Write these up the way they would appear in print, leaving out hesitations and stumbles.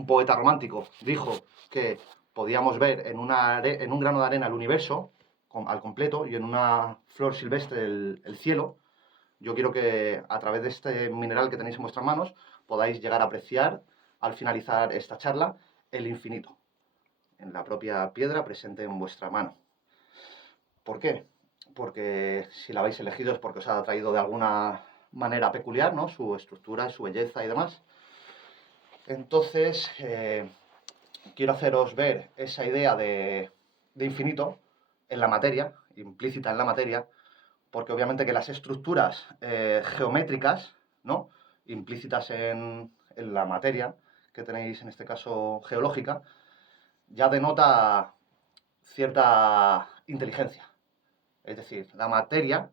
un poeta romántico, dijo que podíamos ver en un grano de arena el universo al completo y en una flor silvestre el cielo, yo quiero que a través de este mineral que tenéis en vuestras manos podáis llegar a apreciar, al finalizar esta charla, el infinito en la propia piedra presente en vuestra mano. ¿Por qué? Porque si la habéis elegido es porque os ha atraído de alguna manera peculiar, ¿no? Su estructura, su belleza y demás. Entonces, quiero haceros ver esa idea de infinito en la materia, implícita en la materia, porque obviamente que las estructuras geométricas, ¿no? Implícitas en la materia, que tenéis en este caso geológica, ya denota cierta inteligencia. Es decir, la materia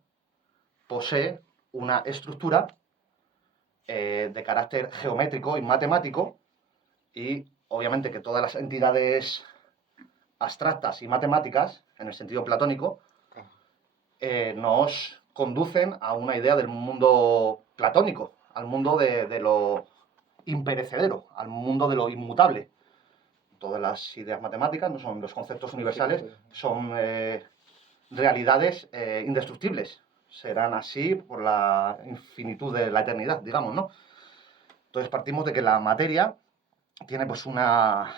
posee una estructura de carácter geométrico y matemático, y obviamente que todas las entidades abstractas y matemáticas, en el sentido platónico, nos conducen a una idea del mundo platónico, al mundo de lo imperecedero, al mundo de lo inmutable. Todas las ideas matemáticas, no son los conceptos universales, son realidades indestructibles. Serán así por la infinitud de la eternidad, digamos, ¿no? Entonces partimos de que la materia tiene pues una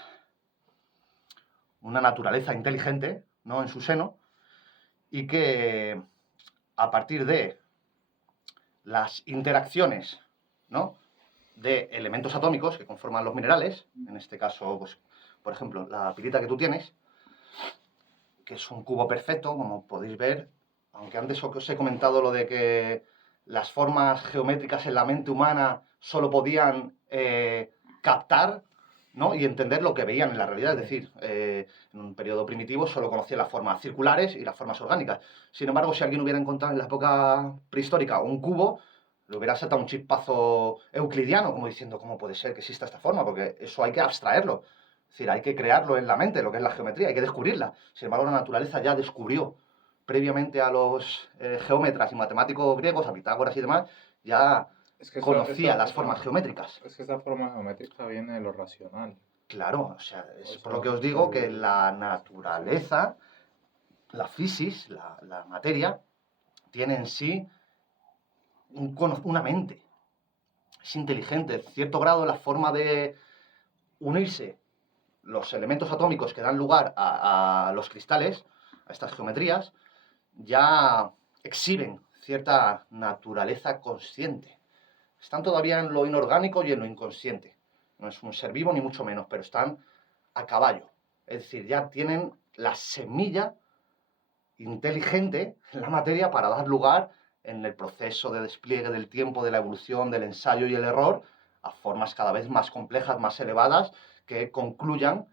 naturaleza inteligente, ¿no? En su seno, y que a partir de las interacciones, ¿no? De elementos atómicos que conforman los minerales, en este caso, pues, por ejemplo, la pirita que tú tienes, que es un cubo perfecto, como podéis ver, aunque antes os he comentado lo de que las formas geométricas en la mente humana solo podían captar, ¿no? Y entender lo que veían en la realidad. Es decir, en un periodo primitivo solo conocían las formas circulares y las formas orgánicas. Sin embargo, si alguien hubiera encontrado en la época prehistórica un cubo, le hubiera saltado un chispazo euclidiano, como diciendo, ¿cómo puede ser que exista esta forma? Porque eso hay que abstraerlo. Es decir, hay que crearlo en la mente, lo que es la geometría, hay que descubrirla. Sin embargo, la naturaleza ya descubrió, previamente a los geómetras y matemáticos griegos, a Pitágoras y demás, ya conocía las formas geométricas. Es que esa forma geométrica viene de lo racional. Claro, o sea, es por lo que os digo que la naturaleza, la fisis, la materia, tiene en sí una mente. Es inteligente. En cierto grado, la forma de unirse los elementos atómicos que dan lugar a los cristales, a estas geometrías, ya exhiben cierta naturaleza consciente. Están todavía en lo inorgánico y en lo inconsciente. No es un ser vivo ni mucho menos, pero están a caballo. Es decir, ya tienen la semilla inteligente en la materia para dar lugar en el proceso de despliegue del tiempo, de la evolución, del ensayo y el error, a formas cada vez más complejas, más elevadas, que concluyan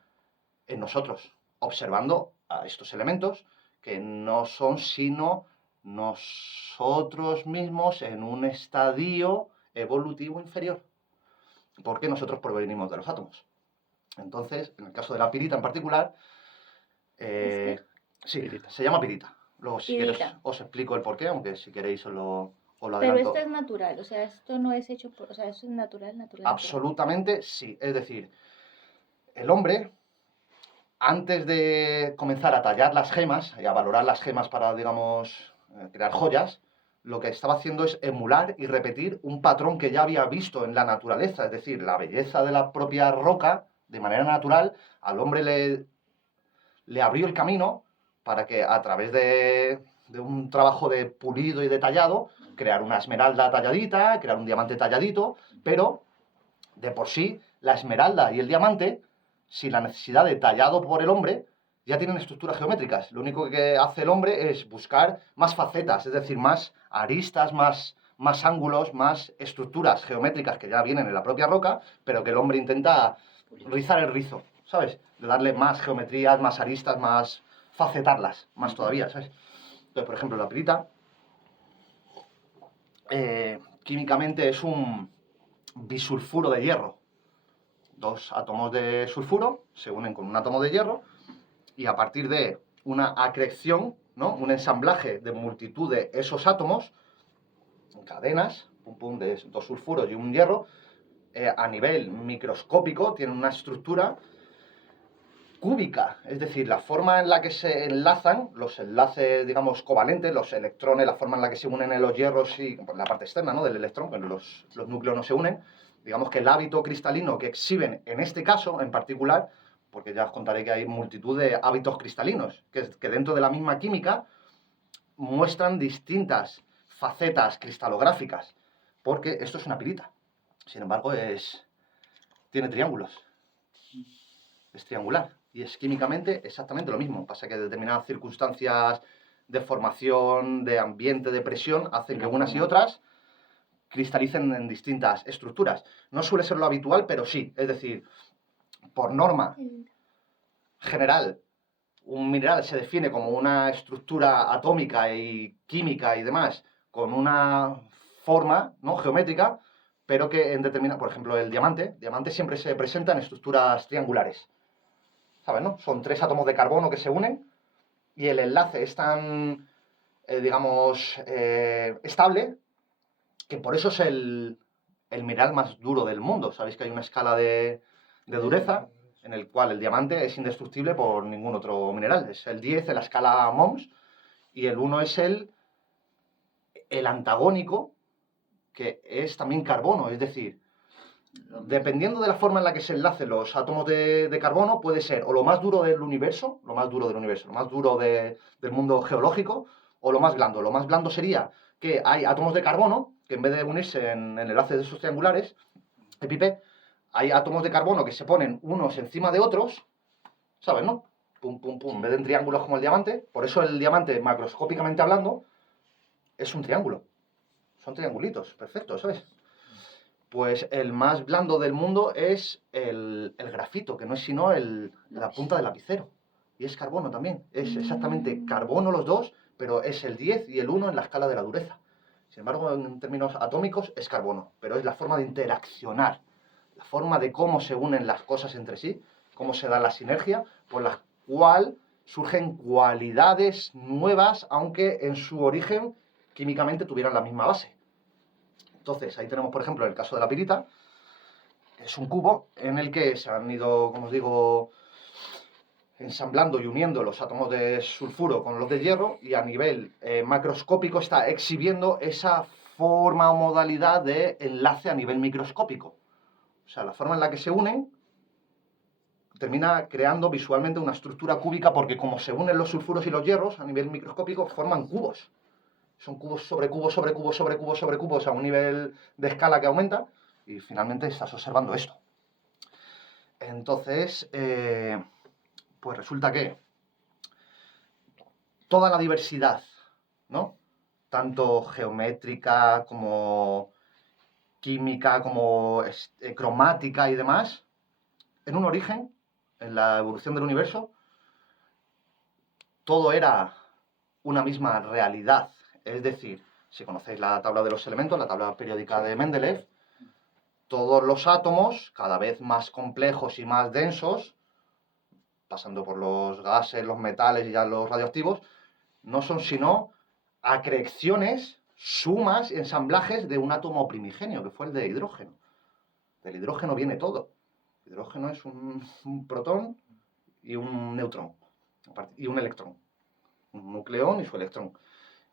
en nosotros, observando a estos elementos que no son sino nosotros mismos en un estadio evolutivo inferior, porque nosotros provenimos de los átomos. Entonces, en el caso de la pirita en particular, sí, pirita. Se llama pirita. Luego, si quieres, os explico el porqué, aunque si queréis os lo adelanto. Pero esto es natural, o sea, esto no es hecho por, o sea, esto es natural. Absolutamente sí. Es decir, el hombre, antes de comenzar a tallar las gemas y a valorar las gemas para, digamos, crear joyas, lo que estaba haciendo es emular y repetir un patrón que ya había visto en la naturaleza. Es decir, la belleza de la propia roca, de manera natural, al hombre le abrió el camino para que a través de un trabajo de pulido y detallado, crear una esmeralda talladita, crear un diamante talladito, pero de por sí la esmeralda y el diamante, sin la necesidad de tallado por el hombre, ya tienen estructuras geométricas. Lo único que hace el hombre es buscar más facetas, es decir, más aristas, más ángulos, más estructuras geométricas que ya vienen en la propia roca, pero que el hombre intenta rizar el rizo, ¿sabes? De darle más geometrías, más aristas, más facetarlas, más todavía, ¿sabes? Entonces, por ejemplo, la pirita, químicamente es un bisulfuro de hierro. Dos átomos de sulfuro se unen con un átomo de hierro y a partir de una acreción, ¿no? Un ensamblaje de multitud de esos átomos en cadenas, pum, pum, de dos sulfuros y un hierro, a nivel microscópico tienen una estructura cúbica, es decir, la forma en la que se enlazan, los enlaces, digamos, covalentes, los electrones, la forma en la que se unen en los hierros y la parte externa, ¿no?, del electrón, cuando los núcleos no se unen, digamos que el hábito cristalino que exhiben en este caso en particular, porque ya os contaré que hay multitud de hábitos cristalinos, que dentro de la misma química muestran distintas facetas cristalográficas, porque esto es una pirita, sin embargo tiene triángulos, es triangular. Y es químicamente exactamente lo mismo. Pasa que determinadas circunstancias de formación, de ambiente, de presión, hacen que unas y otras cristalicen en distintas estructuras. No suele ser lo habitual, pero sí. Es decir, por norma general, un mineral se define como una estructura atómica y química y demás, con una forma, ¿no?, geométrica, pero que en determinada, por ejemplo, el diamante siempre se presenta en estructuras triangulares. ¿Sabes, no? Son 3 átomos de carbono que se unen y el enlace es tan, digamos, estable, que por eso es el mineral más duro del mundo. Sabéis que hay una escala de dureza en el cual el diamante es indestructible por ningún otro mineral. Es el 10 de la escala Mohs y el 1 es el antagónico, que es también carbono, es decir, dependiendo de la forma en la que se enlacen los átomos de carbono, puede ser o lo más duro del universo, lo más duro del mundo geológico, o lo más blando. Lo más blando sería que hay átomos de carbono que en vez de unirse en enlaces de esos triangulares, EPIP, hay átomos de carbono que se ponen unos encima de otros, ¿sabes, no? Pum, pum, pum, en vez de en triángulos como el diamante. Por eso el diamante, macroscópicamente hablando, es un triángulo. Son triangulitos, perfecto, ¿sabes? Pues el más blando del mundo es el grafito, que no es sino la punta del lapicero. Y es carbono también. Es exactamente carbono los dos, pero es el 10 y el 1 en la escala de la dureza. Sin embargo, en términos atómicos es carbono, pero es la forma de interaccionar, la forma de cómo se unen las cosas entre sí, cómo se da la sinergia, por la cual surgen cualidades nuevas, aunque en su origen químicamente tuvieran la misma base. Entonces, ahí tenemos, por ejemplo, el caso de la pirita. Es un cubo en el que se han ido, como os digo, ensamblando y uniendo los átomos de sulfuro con los de hierro, y a nivel macroscópico está exhibiendo esa forma o modalidad de enlace a nivel microscópico. O sea, la forma en la que se unen termina creando visualmente una estructura cúbica, porque como se unen los sulfuros y los hierros a nivel microscópico, forman cubos. Son cubos sobre cubos, sobre cubos, sobre cubos, sobre cubos, a un nivel de escala que aumenta, y finalmente estás observando esto. Entonces, pues resulta que toda la diversidad, ¿no?, tanto geométrica como química, como cromática y demás, en un origen, en la evolución del universo, todo era una misma realidad. Es decir, si conocéis la tabla de los elementos, la tabla periódica de Mendeleev, todos los átomos, cada vez más complejos y más densos, pasando por los gases, los metales y ya los radioactivos, no son sino acreciones, sumas, ensamblajes de un átomo primigenio, que fue el de hidrógeno. Del hidrógeno viene todo. El hidrógeno es un protón y un neutrón, y un electrón. Un nucleón y su electrón.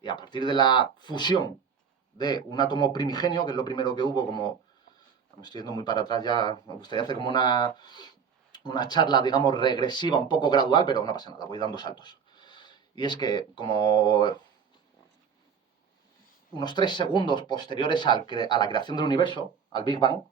Y a partir de la fusión de un átomo primigenio, que es lo primero que hubo, como me estoy yendo muy para atrás ya, me gustaría hacer como una charla, digamos, regresiva, un poco gradual, pero no pasa nada, voy dando saltos. Y es que, como unos 3 segundos posteriores a la creación del universo, al Big Bang,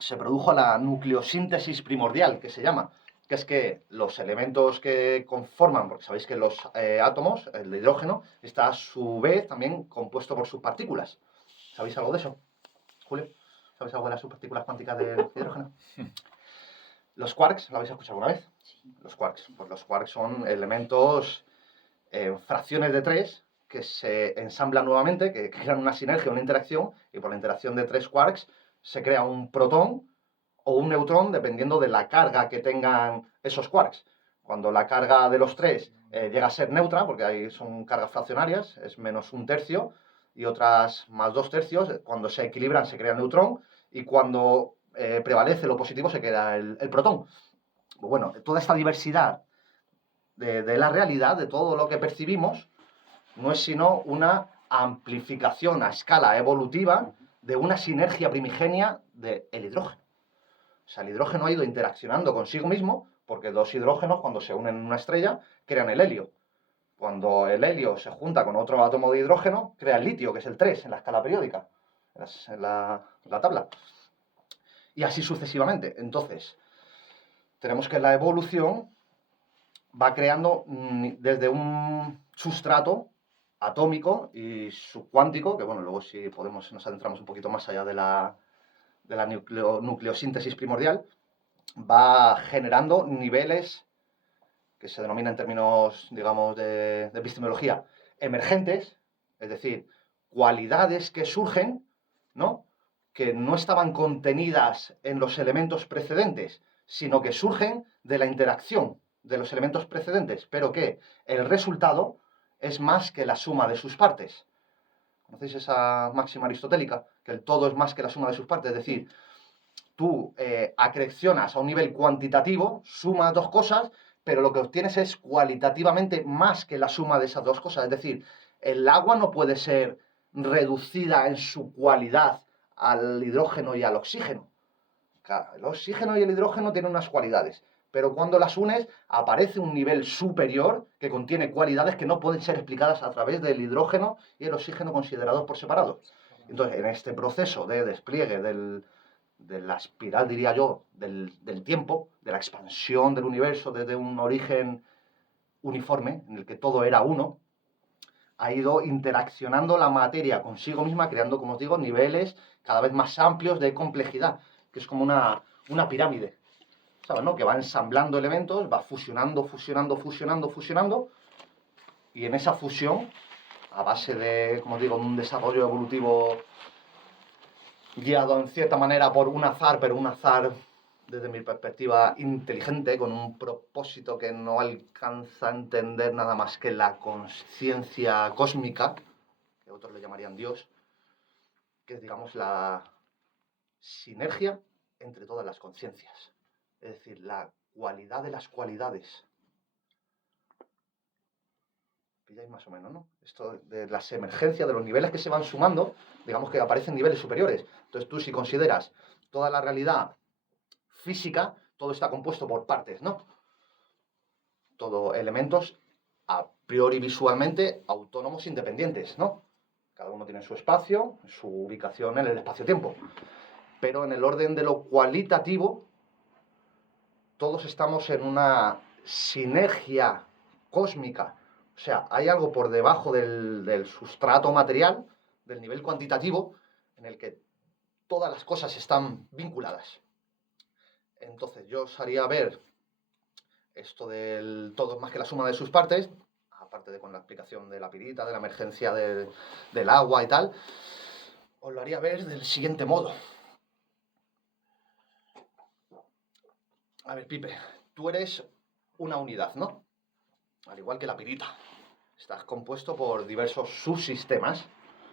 se produjo la nucleosíntesis primordial, que se llama, que es que los elementos que conforman, porque sabéis que los átomos, el de hidrógeno, está a su vez también compuesto por sus partículas. ¿Sabéis algo de eso, Julio? ¿Sabéis algo de las subpartículas cuánticas del hidrógeno? Los quarks, ¿lo habéis escuchado alguna vez? Los quarks. Pues los quarks son elementos, fracciones de 3, que se ensamblan nuevamente, que crean una sinergia, una interacción, y por la interacción de 3 quarks se crea un protón o un neutrón, dependiendo de la carga que tengan esos quarks. Cuando la carga de los 3 llega a ser neutra, porque ahí son cargas fraccionarias, es menos 1/3, y otras más 2/3, cuando se equilibran se crea el neutrón, y cuando prevalece lo positivo se queda el protón. Pues bueno, toda esta diversidad de la realidad, de todo lo que percibimos, no es sino una amplificación a escala evolutiva de una sinergia primigenia del hidrógeno. O sea, el hidrógeno ha ido interaccionando consigo mismo, porque dos hidrógenos, cuando se unen en una estrella, crean el helio. Cuando el helio se junta con otro átomo de hidrógeno, crea el litio, que es el 3 en la escala periódica, en la tabla. Y así sucesivamente. Entonces, tenemos que la evolución va creando desde un sustrato atómico y subcuántico, que bueno, luego si podemos nos adentramos un poquito más allá de la nucleosíntesis primordial, va generando niveles que se denominan en términos, digamos, de epistemología, emergentes, es decir, cualidades que surgen, ¿no?, que no estaban contenidas en los elementos precedentes, sino que surgen de la interacción de los elementos precedentes, pero que el resultado es más que la suma de sus partes. ¿Conocéis esa máxima aristotélica? Que el todo es más que la suma de sus partes. Es decir, tú acrecionas a un nivel cuantitativo, sumas dos cosas, pero lo que obtienes es cualitativamente más que la suma de esas dos cosas. Es decir, el agua no puede ser reducida en su cualidad al hidrógeno y al oxígeno. Claro, el oxígeno y el hidrógeno tienen unas cualidades, pero cuando las unes aparece un nivel superior que contiene cualidades que no pueden ser explicadas a través del hidrógeno y el oxígeno considerados por separado. Entonces, en este proceso de despliegue de la espiral, diría yo, del tiempo, de la expansión del universo desde un origen uniforme, en el que todo era uno, ha ido interaccionando la materia consigo misma, creando, como os digo, niveles cada vez más amplios de complejidad, que es como una pirámide, ¿sabes, no? Que va ensamblando elementos, va fusionando, y en esa fusión, a base de, como os digo, un desarrollo evolutivo guiado en cierta manera por un azar, pero un azar, desde mi perspectiva, inteligente, con un propósito que no alcanza a entender nada más que la conciencia cósmica, que otros le llamarían Dios, que es, digamos, la sinergia entre todas las conciencias. Es decir, la cualidad de las cualidades. ¿Pilláis más o menos, no? Esto de las emergencias, de los niveles que se van sumando, digamos que aparecen niveles superiores. Entonces tú, si consideras toda la realidad física, todo está compuesto por partes, ¿no? Todo elementos a priori visualmente autónomos independientes, ¿no? Cada uno tiene su espacio, su ubicación en el espacio-tiempo. Pero en el orden de lo cualitativo, todos estamos en una sinergia cósmica. O sea, hay algo por debajo del sustrato material, del nivel cuantitativo, en el que todas las cosas están vinculadas. Entonces, yo os haría ver esto del todo es más que la suma de sus partes, aparte de con la explicación de la pirita, de la emergencia del agua y tal, os lo haría ver del siguiente modo. A ver, Pipe, tú eres una unidad, ¿no? Al igual que la pirita. Estás compuesto por diversos subsistemas,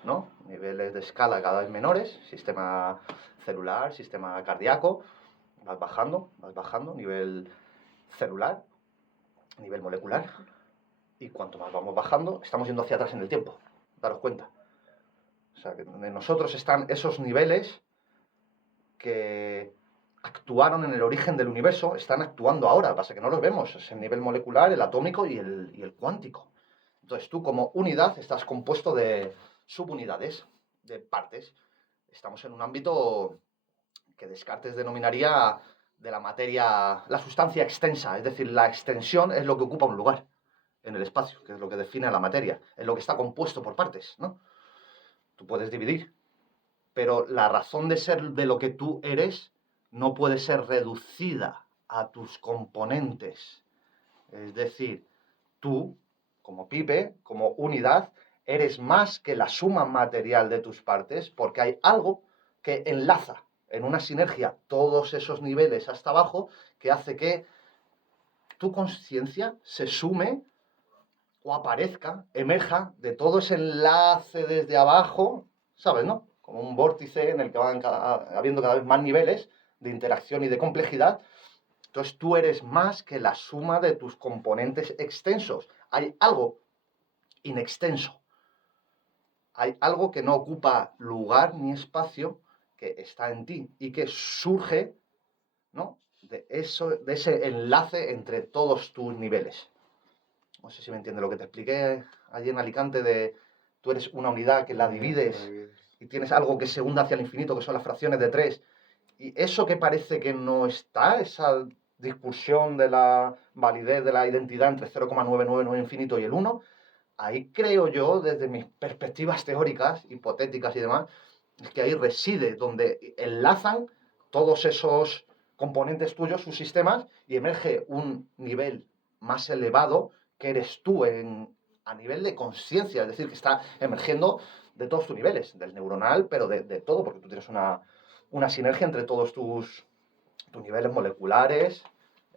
¿no? Niveles de escala cada vez menores, sistema celular, sistema cardíaco, vas bajando, nivel celular, nivel molecular, y cuanto más vamos bajando, estamos yendo hacia atrás en el tiempo, daros cuenta. O sea, que en nosotros están esos niveles que actuaron en el origen del universo, están actuando ahora, pasa que no los vemos, es el nivel molecular, el atómico y el cuántico. Entonces tú como unidad estás compuesto de subunidades, de partes. Estamos en un ámbito que Descartes denominaría de la materia, la sustancia extensa, es decir, la extensión es lo que ocupa un lugar en el espacio, que es lo que define a la materia, es lo que está compuesto por partes, ¿no? Tú puedes dividir, pero la razón de ser de lo que tú eres no puede ser reducida a tus componentes. Es decir, tú, como Pipe, como unidad, eres más que la suma material de tus partes, porque hay algo que enlaza en una sinergia todos esos niveles hasta abajo, que hace que tu conciencia se sume o aparezca, emerja de todo ese enlace desde abajo, ¿sabes, no? como un vórtice en el que van habiendo cada vez más niveles de interacción y de complejidad. Entonces tú eres más que la suma de tus componentes extensos. Hay algo inextenso. Hay algo que no ocupa lugar ni espacio, que está en ti y que surge, ¿no?, de ese enlace entre todos tus niveles. No sé si me entiende lo que te expliqué allí en Alicante de tú eres una unidad que la divides y tienes algo que se hunde hacia el infinito, que son las fracciones de 3. Y eso que parece que no está, esa discusión de la validez de la identidad entre 0,999 infinito y el 1, ahí creo yo, desde mis perspectivas teóricas, hipotéticas y demás, es que ahí reside, donde enlazan todos esos componentes tuyos, sus sistemas, y emerge un nivel más elevado que eres tú a nivel de conciencia, es decir, que está emergiendo de todos tus niveles, del neuronal, pero de todo, porque tú tienes una sinergia entre todos tus niveles moleculares,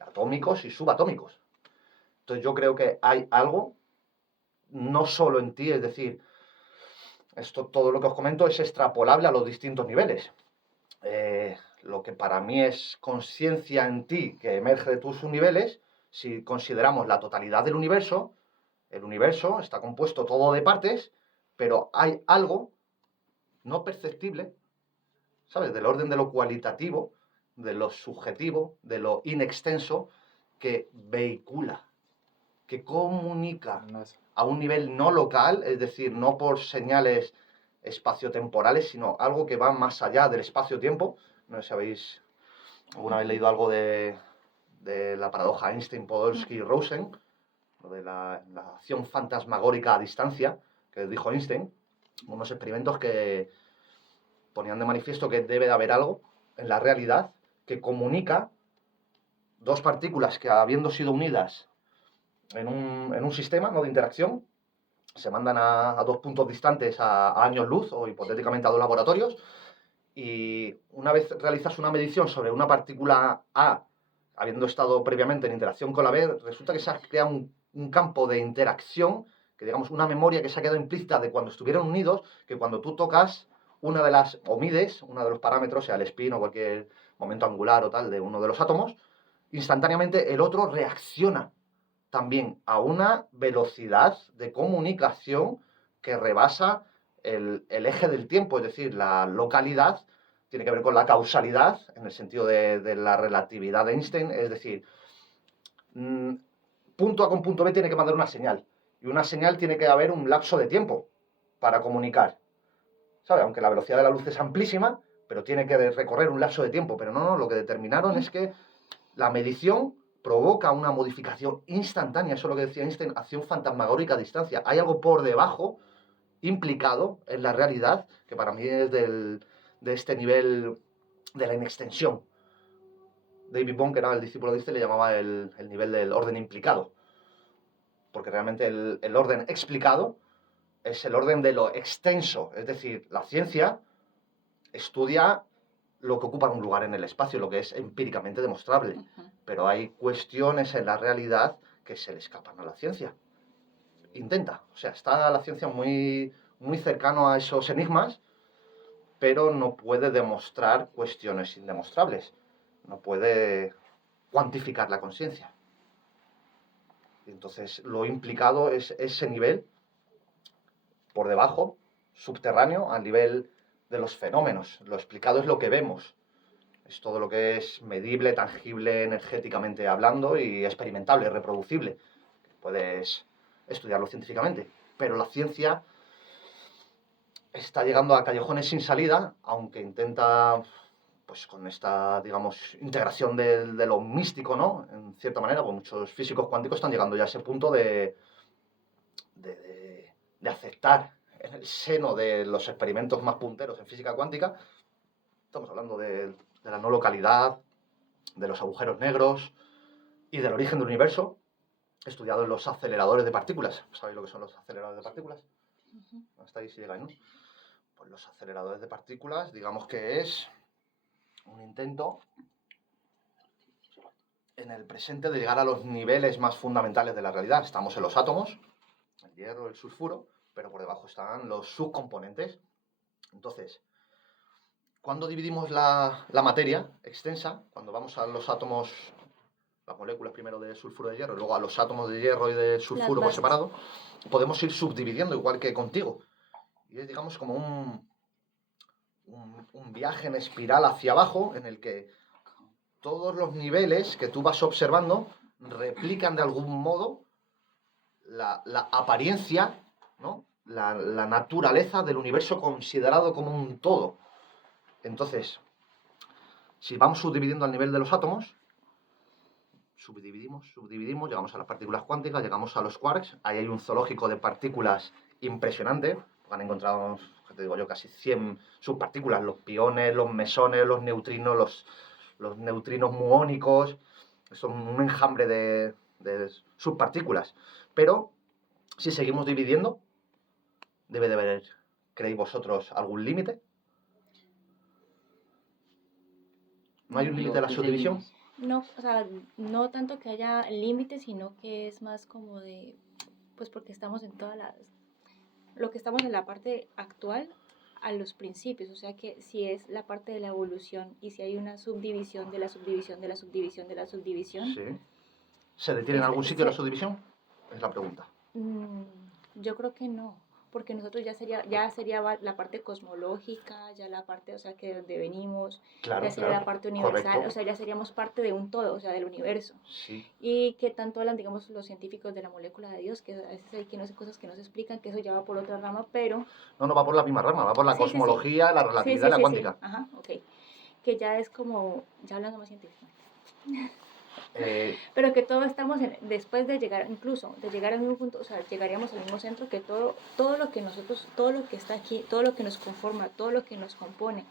atómicos y subatómicos. Entonces yo creo que hay algo, no solo en ti, es decir, todo lo que os comento es extrapolable a los distintos niveles. Lo que para mí es conciencia en ti que emerge de tus niveles, si consideramos la totalidad del universo, el universo está compuesto todo de partes, pero hay algo no perceptible, ¿sabes?, del orden de lo cualitativo, de lo subjetivo, de lo inextenso, que vehicula, que comunica a un nivel no local, es decir, no por señales espaciotemporales, sino algo que va más allá del espacio-tiempo. No sé si habéis alguna vez leído algo de la paradoja Einstein-Podolsky-Rosen, lo de la acción fantasmagórica a distancia, que dijo Einstein, unos experimentos que ponían de manifiesto que debe de haber algo en la realidad que comunica dos partículas que, habiendo sido unidas en un sistema, ¿no?, de interacción, se mandan a dos puntos distantes a años luz o hipotéticamente a dos laboratorios, y una vez realizas una medición sobre una partícula A, habiendo estado previamente en interacción con la B, resulta que se ha creado un campo de interacción, que digamos una memoria que se ha quedado implícita de cuando estuvieron unidos, que cuando tú tocas una de las, o mides uno de los parámetros, sea el spin o cualquier momento angular o tal de uno de los átomos, instantáneamente el otro reacciona también a una velocidad de comunicación que rebasa el eje del tiempo, es decir, la localidad tiene que ver con la causalidad, en el sentido de la relatividad de Einstein, es decir, punto A con punto B tiene que mandar una señal, y una señal tiene que haber un lapso de tiempo para comunicar, ¿sabes? Aunque la velocidad de la luz es amplísima, pero tiene que recorrer un lapso de tiempo, pero no, lo que determinaron es que la medición provoca una modificación instantánea, eso es lo que decía Einstein, acción fantasmagórica a distancia. Hay algo por debajo, implicado en la realidad, que para mí es de este nivel de la inextensión. David Bohm, que era el discípulo de Einstein, le llamaba el nivel del orden implicado, porque realmente el orden explicado es el orden de lo extenso, es decir, la ciencia estudia lo que ocupa un lugar en el espacio, lo que es empíricamente demostrable. Pero hay cuestiones en la realidad que se le escapan a la ciencia. Intenta, o sea, está la ciencia muy, muy cercano a esos enigmas, pero no puede demostrar cuestiones indemostrables. No puede cuantificar la conciencia. Entonces, lo implicado es ese nivel por debajo, subterráneo, al nivel de los fenómenos. Lo explicado es lo que vemos. Es todo lo que es medible, tangible, energéticamente hablando y experimentable, reproducible. Puedes estudiarlo científicamente. Pero la ciencia está llegando a callejones sin salida, aunque intenta, pues con esta, digamos, integración de lo místico, ¿no?, en cierta manera, pues muchos físicos cuánticos están llegando ya a ese punto de aceptar en el seno de los experimentos más punteros en física cuántica. Estamos hablando de la no localidad, de los agujeros negros y del origen del universo, estudiado en los aceleradores de partículas. ¿Sabéis lo que son los aceleradores de partículas? Hasta ahí si llegáis, ¿no? Pues los aceleradores de partículas, digamos que es un intento en el presente de llegar a los niveles más fundamentales de la realidad. Estamos en los átomos, el hierro, el sulfuro, pero por debajo están los subcomponentes. Entonces, cuando dividimos la materia extensa, cuando vamos a los átomos, las moléculas primero de sulfuro de hierro, y luego a los átomos de hierro y de sulfuro por bases. separado, podemos ir subdividiendo igual que contigo. Y es, digamos, como un viaje en espiral hacia abajo en el que todos los niveles que tú vas observando replican de algún modo la apariencia, ¿no? La naturaleza del universo considerado como un todo. Entonces, si vamos subdividiendo al nivel de los átomos, subdividimos, llegamos a las partículas cuánticas, llegamos a los quarks, ahí hay un zoológico de partículas impresionante, han encontrado, ¿qué te digo yo?, casi 100 subpartículas, los piones, los mesones, los neutrinos muónicos, son un enjambre de subpartículas. Pero, si seguimos dividiendo, debe de haber, ¿creéis vosotros, algún límite? ¿No hay un límite de la subdivisión? No, o sea, no tanto que haya límites, sino que es más como de, pues porque estamos en lo que estamos en la parte actual a los principios, o sea que si es la parte de la evolución y si hay una subdivisión de la subdivisión de la subdivisión de la subdivisión. Sí. ¿Se detiene en algún sitio la subdivisión? Es la pregunta. Yo creo que no, porque nosotros ya sería la parte cosmológica, ya la parte, o sea, que de donde venimos, Claro, ya sería la parte universal, correcto. o sea, ya seríamos parte de un todo, o sea, del universo. Sí. Y que tanto hablan, digamos, los científicos de la molécula de Dios, que a veces hay cosas que no se explican, que eso ya va por otra rama, pero... No va por la misma rama, va por la cosmología, la relatividad y la cuántica. Ajá, ok. Que ya es como, ya hablando más científicamente. Pero que todos estamos después de llegar, incluso de llegar al mismo punto, o sea, llegaríamos al mismo centro, que todo lo que nosotros, todo lo que está aquí, todo lo que nos conforma, todo lo que nos compone,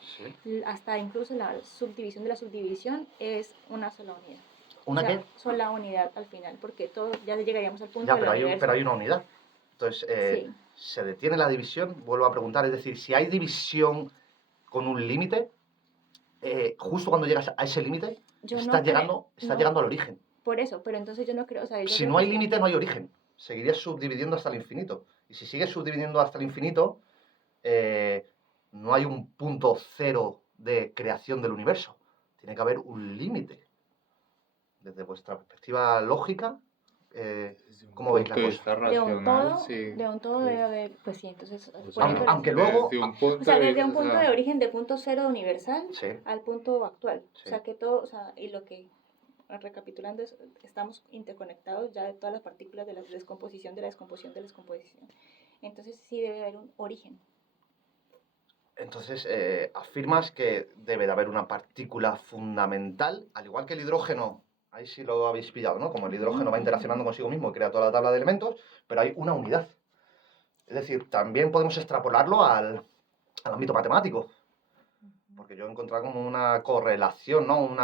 sí, hasta incluso la subdivisión de la subdivisión es una sola unidad. ¿Una qué? Sola unidad al final, porque todo, ya llegaríamos al punto ya, del pero universo. Pero hay una unidad. Entonces, sí, se detiene la división, vuelvo a preguntar, es decir, si hay división con un límite, justo cuando llegas a ese límite, estás llegando al origen. Por eso, pero entonces yo no creo, o sea, si no hay límite, no hay origen. Seguirías subdividiendo hasta el infinito. Y si sigues subdividiendo hasta el infinito, no hay un punto cero de creación del universo. Tiene que haber un límite. Desde vuestra perspectiva lógica, ¿cómo veis la cosa? De un todo debe haber, pues sí, entonces... aunque luego... desde un punto de origen, de punto cero universal, sí, al punto actual. Sí. O sea, que todo, o sea, y lo que... Recapitulando, estamos interconectados ya de todas las partículas de la descomposición, de la descomposición, de la descomposición. Entonces sí debe haber un origen. Entonces afirmas que debe de haber una partícula fundamental, al igual que el hidrógeno, ahí sí lo habéis pillado, ¿no? Como el hidrógeno va interaccionando consigo mismo y crea toda la tabla de elementos, pero hay una unidad. Es decir, también podemos extrapolarlo al ámbito matemático, porque yo he encontrado como una correlación, ¿no?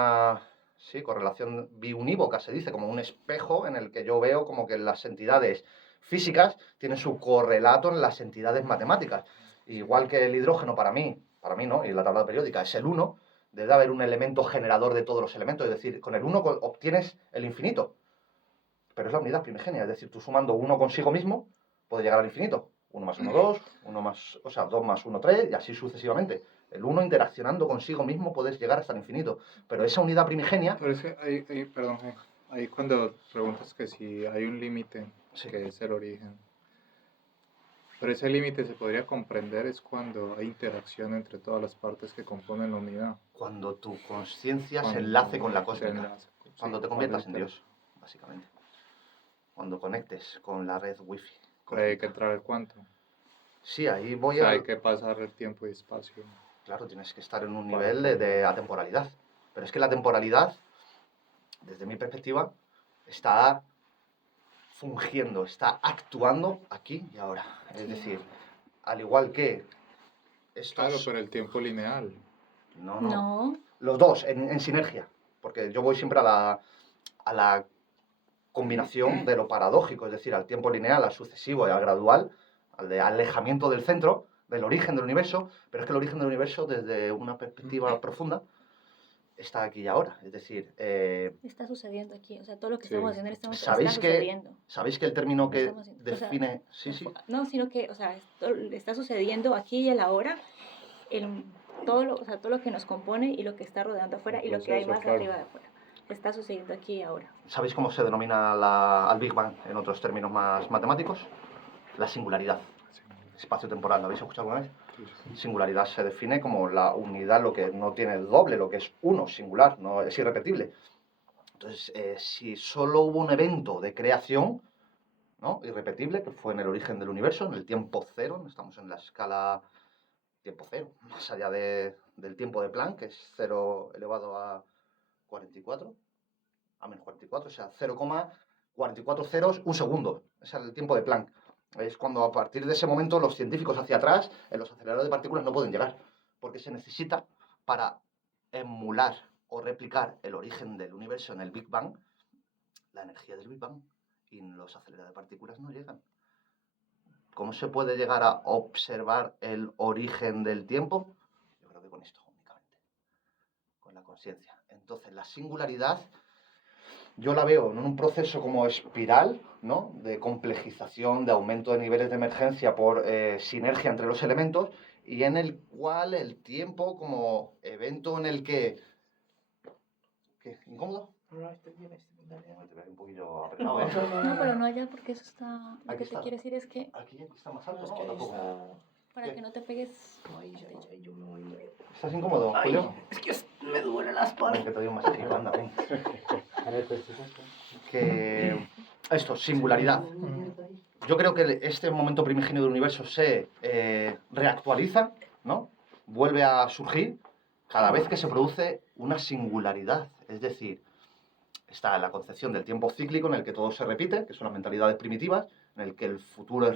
Sí, correlación biunívoca, se dice, como un espejo en el que yo veo como que las entidades físicas tienen su correlato en las entidades matemáticas. Igual que el hidrógeno para mí no, y la tabla periódica es el 1, debe haber un elemento generador de todos los elementos, es decir, con el 1 obtienes el infinito. Pero es la unidad primigenia, es decir, tú sumando 1 consigo mismo puedes llegar al infinito. 1 más 1, 2, 2 más 1, 3, y así sucesivamente. El 1 interaccionando consigo mismo puedes llegar hasta el infinito. Pero esa unidad primigenia... Pero es que ahí cuando preguntas que si hay un límite, sí, que es el origen. Pero ese límite se podría comprender es cuando hay interacción entre todas las partes que componen la unidad. Cuando tu conciencia se enlace con la cósmica. Cuando te conviertas en Dios, básicamente. Cuando conectes con la red wifi. Hay que entrar al cuanto. Sí, ahí voy hay que pasar el tiempo y espacio. Claro, tienes que estar en un nivel de atemporalidad. Pero es que la temporalidad, desde mi perspectiva, está fungiendo, está actuando aquí y ahora. Es decir, al igual que estos... Claro, pero el tiempo lineal. No. Los dos, en sinergia. Porque yo voy siempre a la combinación de lo paradójico, es decir, al tiempo lineal, al sucesivo y al gradual, al de alejamiento del centro, del origen del universo, pero es que el origen del universo, desde una perspectiva profunda, está aquí y ahora. Es decir... está sucediendo aquí, o sea, todo lo que estamos haciendo en este momento está sucediendo. ¿Sabéis que el término que define... No, sino que, o sea, está sucediendo aquí y a la hora, o sea, todo lo que nos compone y lo que está rodeando afuera y lo que hay Proceso, más claro. arriba de afuera. Está sucediendo aquí y ahora. ¿Sabéis cómo se denomina al Big Bang en otros términos más matemáticos? La singularidad. Espacio-temporal, ¿lo habéis escuchado alguna vez? Singularidad se define como la unidad, lo que no tiene doble, lo que es uno, singular, no es irrepetible. Entonces, si solo hubo un evento de creación, ¿no?, irrepetible, que fue en el origen del universo, en el tiempo cero, estamos en la escala tiempo cero, más allá del tiempo de Planck, que es 0 elevado a 44, a menos 44, o sea, 0,44 ceros, un segundo. Ese es el tiempo de Planck. Es cuando a partir de ese momento los científicos hacia atrás, en los aceleradores de partículas, no pueden llegar, porque se necesita para emular o replicar el origen del universo en el Big Bang, la energía del Big Bang, y los aceleradores de partículas no llegan. ¿Cómo se puede llegar a observar el origen del tiempo? Yo creo que con esto únicamente, con la conciencia. Entonces, la singularidad yo la veo en un proceso como espiral, ¿no?, de complejización, de aumento de niveles de emergencia por sinergia entre los elementos, y en el cual el tiempo como evento en el que... ¿Qué? ¿Incómodo? No, estoy bien, dale. Te veo un poquillo apretado, ¿eh? No, pero no allá porque eso está... Lo Aquí que te está. quiero decir es que Aquí está más No, alto, es ¿no? que ¿O ahí tampoco? está... para que no te pegues... No, ahí yo me voy muy... ¿Estás incómodo, Julio? es que me duele la Ven, espalda. que te doy un masajito, anda, ven. A ver, pues esto. Que... Esto, singularidad. Yo creo que este momento primigenio del universo se reactualiza, ¿no? Vuelve a surgir cada vez que se produce una singularidad. Es decir, está la concepción del tiempo cíclico en el que todo se repite, que son las mentalidades primitivas, en el que el futuro es